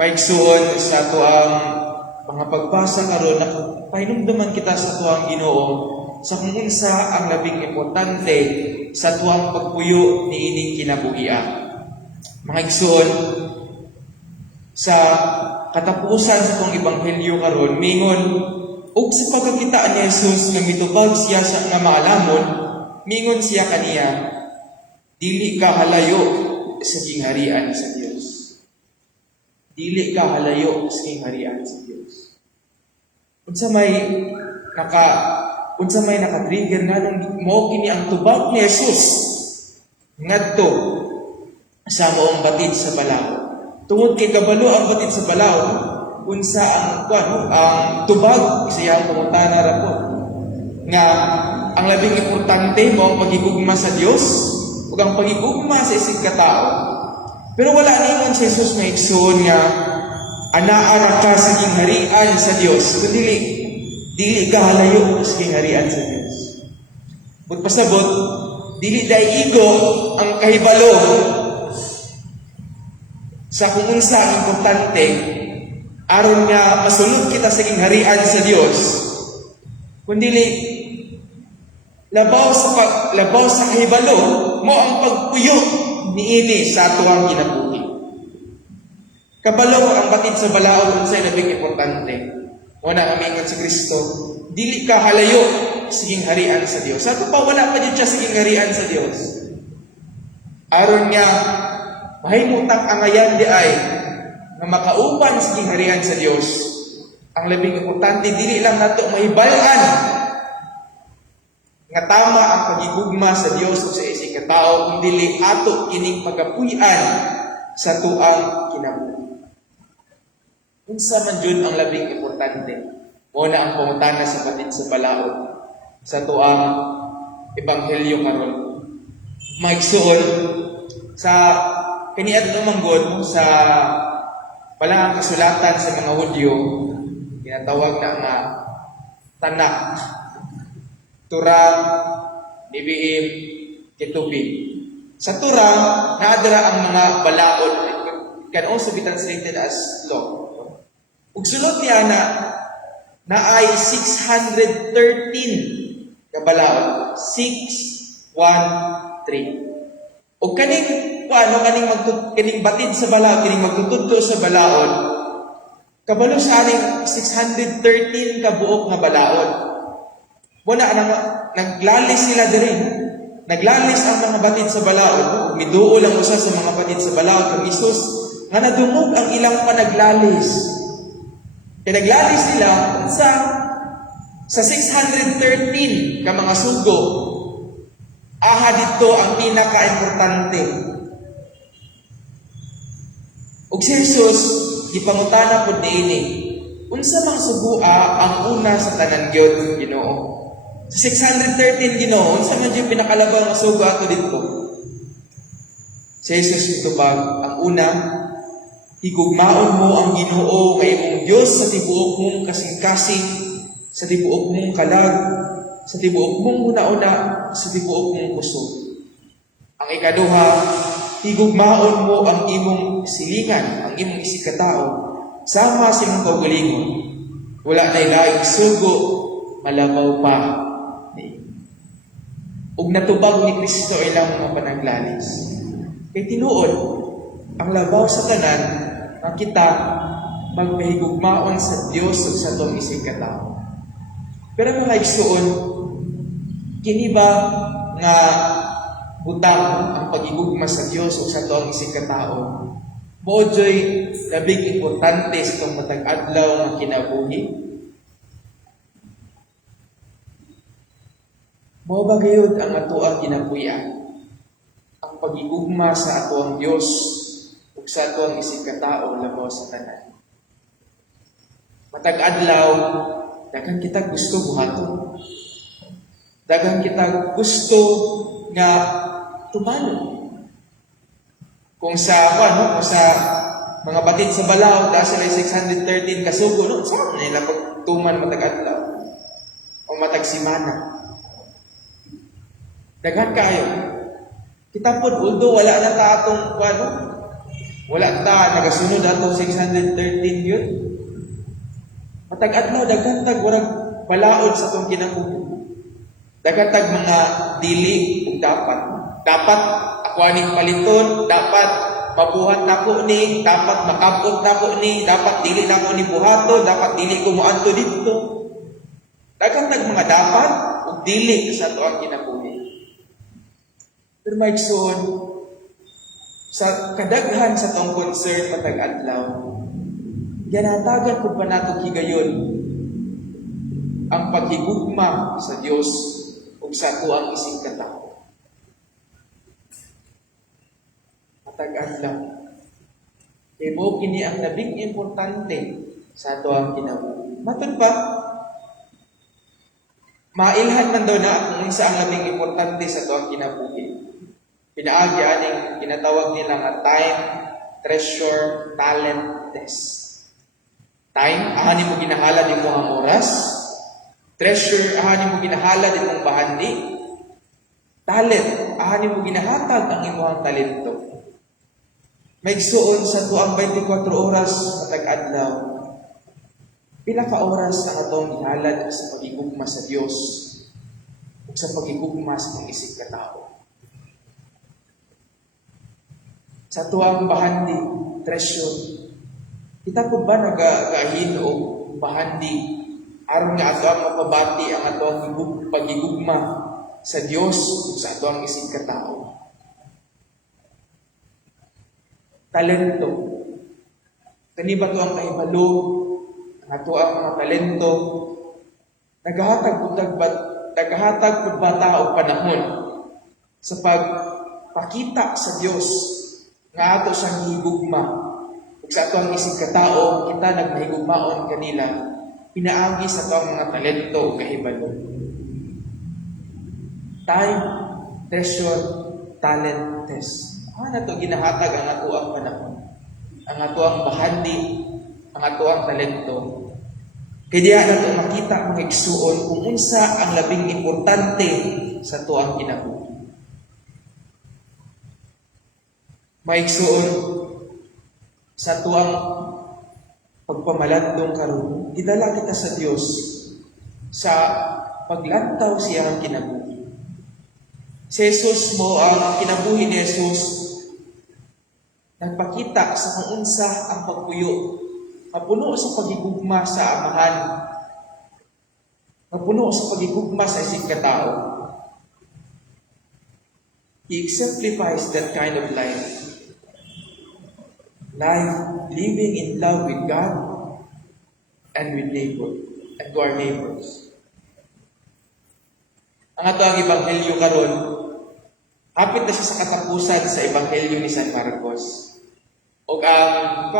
Maigsuon sa ato ang mga pagbasa karon na pahinumduman kita sa tuwang Ginoo sa kung unsa ang labing importante sa tuwang pagpuyo ni ining kinabuhian. Maigsuon sa katapusan sa tong ebanghelyo karon mingon ug sa pagkakita ni Jesus nga mitubag siya sa nga maalamon, mingon siya kaniya, dili ka halayo sa gingharian sa Dios. Dili ka halayo sa gingharian sa Dios. Unsa may naka-trigger nganong mo kini ang tubag ni Jesus ngadto sa moong batid sa balaod. Tungod kay kabalo ang batid sa balaod, unsa ang tubag siya pangutana ra po nga ang labing importante mo ang pagigugma sa Dios ug ang pagigugma sa isig katao. Pero wala ningon si Jesus na igsoon nga anaara ka sa gingharian sa Dios kundi dili ka halayo sa gingharian sa Dios. Pagpasabot dili day igo ang kahibalo sa kung unsa ang importante aron nga masulod kita sa gingharian sa Dios, kundi labaw sa kahibalo mo ang pagpuyo niini sa atuang kinabuhi. Kabalo ang batid sa balaod unsay labing importante. Una ang mingon si Kristo, dili ka halayo sa gingharian sa Dios. Sa pa wala pa jud siya sa gingharian sa Dios. Aron nga mahimutang angayan di ay na makauban sa gingharian sa Dios. Ang labing importante dili lang nato mahibal-an nga tama ang pagigugma sa Dios o sa isig katao, kundi ato kining pagapuy-an sa tuang kinabuhi. Unsa man jud ang labing importante? Muna ang pangutana sa batid sa balaod sa tuang ebanghelyo karon. Maigsuon sa kaniadto manggod sa palang kasulatan sa mga Hudyo, tinatawag na nga Tanak, Turang, Nibiim, Ketubim. Sa Turang, naadara ang mga balaod, can also be translated as law. Ug sulod niya na ay 613 ka balaod. 613. Ug kaning batid sa balaod, kaning magtutudlo sa balaod, kabalo sa aning 613 ka buok nga balaod. Wala naglalis sila diri. Naglalis ang mga batid sa balaod. Miduol ang usa sa mga batid sa balaod kang Isus nga nadungog ang ilang panaglalis. Kaya naglalis sila sa 613 ka mga sugo. Aha dito ang pinaka-importante. Ug si Jesus gipangutana pud niini, unsa mang sugua ang una sa tanan gyud Ginoo? Sa 613 Ginoo, unsa man yung pinakalabang nga sugo ato dito? Si Jesus itubag, ang una, higugmaon mo ang Ginoo nga imong Dios sa tibuok mong kasing-kasing, sa tibuok mong kalag, sa tibuok mong una-una, sa tibuok mong puso. Ang ikaduha, higugmaon mo ang imong silingan, ang imong isig katao, sama sa imong kaugalingon. Wala na ilaing sugo, malabaw pa. Ug natubag ni Kristo ilang mga panaglalis. Kay tinuod, ang labaw sa tanan ang kita magpahigugmaon sa Dios ug sa atong isig katao. Pero mga igsuon, kini ba nga butang ang pagigugma sa Dios ug sa atong isig katao? Mo'y labing importante sa itong matag adlaw nga kinabuhi. Mao ba gayud ang atoang kinabuhian? Ang pagigugma sa atoang Dios ug sa atoang isig katao labaw sa tanan. Matag adlaw, daghan kita gusto buhaton. Daghan kita gusto nga tumalo. Kung sa mga batid sa balaod, dahil sila 613 kasugo, no? Saan nila pagtuman matag adlaw? O matag simana? Daghan kayo. Kita po, although wala na ta atong Wala ta nagasunod ato 613 yun. Matag adlaw daghan tag warag balaod sa tong kinabuhi. Daghan tag mga dili ug dapat. Dapat ako aning paliton, dapat mabuhat nako ni, dapat makabot nako ni, dapat dili nako ni buhaton, dapat dili ko moadto didto. Daghan tag mga dapat ug dili sa ato ang kinabuhi. Pero maigsoon, sa kadaghan sa tong concern matag adlaw, ganatagan ko pa nato higayon ang paghigugma sa Dios ug sa ato ang isig katao. Matag adlaw, kay mo kini ang labing importante sa ato ang kinabuhi. Matun pa, mailhan man daw na kung isa ang labing importante sa ato ang kinabuhi. Pinaagi aning ginatawag nila nga time, treasure, talent, test. Time, ahani mo ginahala din mo ang oras. Treasure, ahani mo ginahala din mong bahandi. Talent, ahani mo ginahatag ang imong talento. Maigsuon sa tuang 24 oras matag adlaw. Pila ka oras ang atong ihalad sa pagigugma sa Dios ug sa pagigugma sa isig katao. Sa tuang bahandi, treasure. Kita po ba nagahin o bahandi aron nga ato ang mapabati ang ato ang pagigugma sa Dios ug sa ato ang isig katao. Talento. Kani ba to ang kahibalo ang ato ang mga talento nagahatag pud ba ta og panahon sa pagpakita sa Dios nga ato siyang higugma ug sa ato ang isig katao kita nagmahigugmaon kanila pinaagi sa ato ang mga talento ug kahibalo. Time, treasure, talent, test. Na to ginahatag ang ato ang panahon, ang ato ang bahandi, ang ato ang talento. Kaya diya na ito makita mga igsuon kung unsa ang labing importante sa ato ang kinabuhi. Maigsuon sa ato ang pagpamalandong karon, idala kita sa Dios sa paglantaw siya ang kinabuhi. Si Jesus mo, ang kinabuhi ni Jesus, nagpakita sa kung unsa ang pagpuyo, mapuno sa pagigugma sa amahan, mapuno sa pagigugma sa isig katao. He exemplifies that kind of life. Life living in love with God and with neighbor, and to our neighbors. Ang ato ang ebanghelyo karon, hapit na siya sa katapusan sa ebanghelyo ni San Marcos. O ang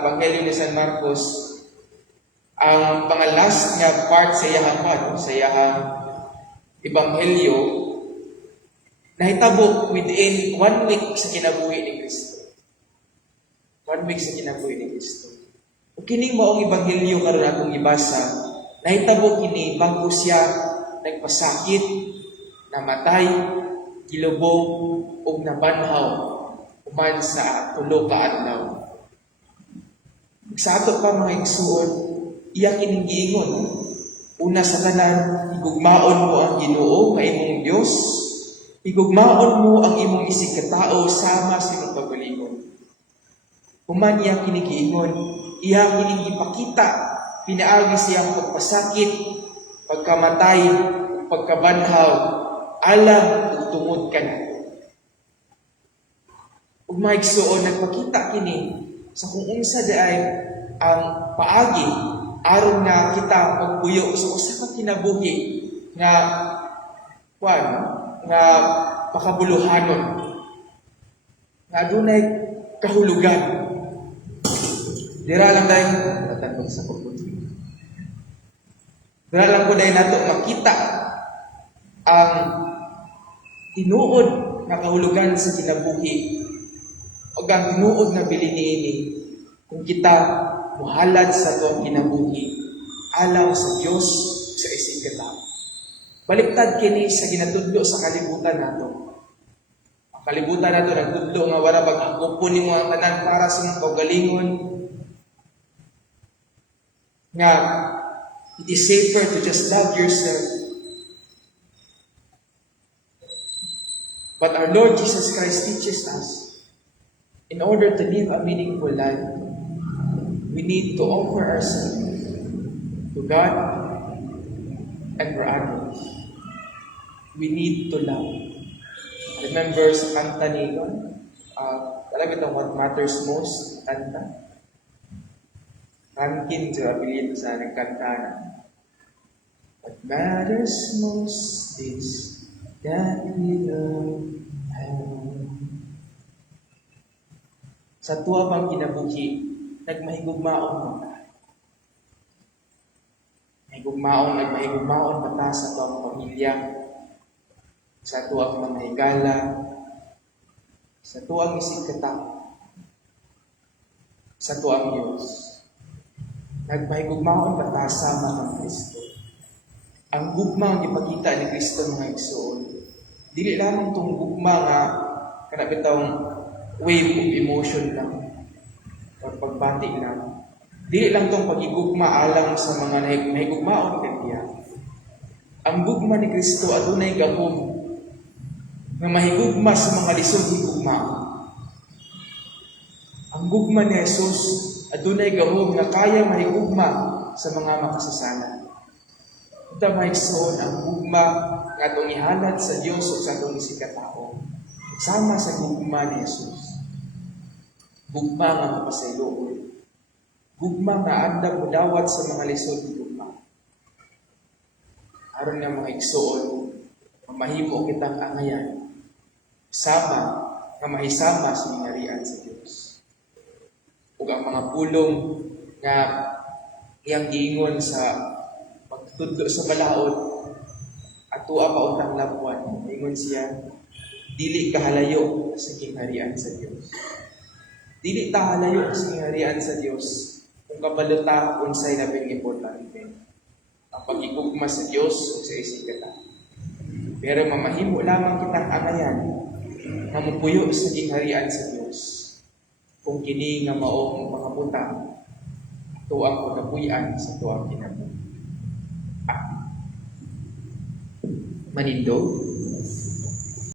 ebanghelyo ni San Marcos, ang pangalas nga part sa iyang ebanghelyo, nahitabo within 1 week sa kinabuhi ni Kristo. 1 week sa kinabuhi ni Kristo. O kining maong ebanghelyo karon akong ibasa, nahitabo kini bago siya nagpasakit, namatay, kilubong, ug nabanhaw uman sa 3 ka adlaw. Sa ato pa mga igsuon, iya kining giingon. Una sa tanan, igugmaon mo ang Ginoo nga imong Dios, igugmaon mo ang imong isig katao sama sa imong pagpalingon. Human iya kining giingon, iya kining gipakita pinaagi siyang pagpasakit, pagkamatay, pagkabanhaw, alam ug tungod kanato. Ug maigsuon nagpakita kini sa kung unsa daay ang paagi aron nga kita magpuyo sa usa ka kinabuhi nga pakabuluhanon, nga adunay kahulugan. Dira lang dahil natanong sa pagpunta. Dira lang ko dahil nato makita ang tinuod na kahulugan sa kinabuhi o ang tinuod na biliniini kung kita muhalad sa itong kinabuhi alaw sa Diyos sa isig katao. Baliktad kini sa ginatudlo sa kalibutan nato. Kalibutan nato nagtudlo nga wala pag-agupon nimo ang tanan para sa imong kaugalingon. Nga it is safer to just love yourself. But our Lord Jesus Christ teaches us, in order to live a meaningful life, we need to offer ourselves to God and for others. We need to love. Remember sa kanta ni talaga itong What Matters Most, kanta. Rankin sa apelyido sa nagkanta na, what matters most is that we love Him. Sa tuwa pang kinabuhi, nagmahigugmaon pa. Nagmahigugmaon pa ta sa tuwang pamilya, sa tuwang mamahigala, sa tuwang isikata, sa tuwang Diyos. Nagmahigugmaon pa ta sama ng Kristo. Ang gugma ang ipakita ni Kristo mga igsoon, dili lamang itong gugma nga kanabitang wave of emotion lang o pagbati lang. Dili lang itong pagigugma alang sa mga nahigugmaon kaniya. Ang gugma ni Kristo adunay gahom nga mahigugma sa mga lisod higugma. Ang gugma ni Jesus adunay gahom nga kaya mahigugma sa mga makasasala. Ito maigsoon ang gugma nga itong ihalad sa Diyos o sa itong isikatao. Sama sa gugma ni Jesus. Gugma nga mapasayloon. Gugma nga andam mo dawat sa mga lisod ni gugma. Aron nga mga igsoon, mamahimo kitang angayan. Sama nga mahisama sa ingarian sa Diyos. Ug ang mga pulong nga iyang giingon sa pagtudlo sa balaod at tuwa pauntang labuan, ingon siya, dili kahalayo sa kingharian sa Dios. Dili ta halayo sa kingharian sa Dios kung kabalota unsay labing importante. Ang pagigugma sa Dios o sa isikata. Pero mamahimo lamang kitang angayan na mupuyo sa kingharian sa Dios. Kung kini nga maong pangabutang tuwang pagkapuyan sa tuwang kinabuhi. Manindog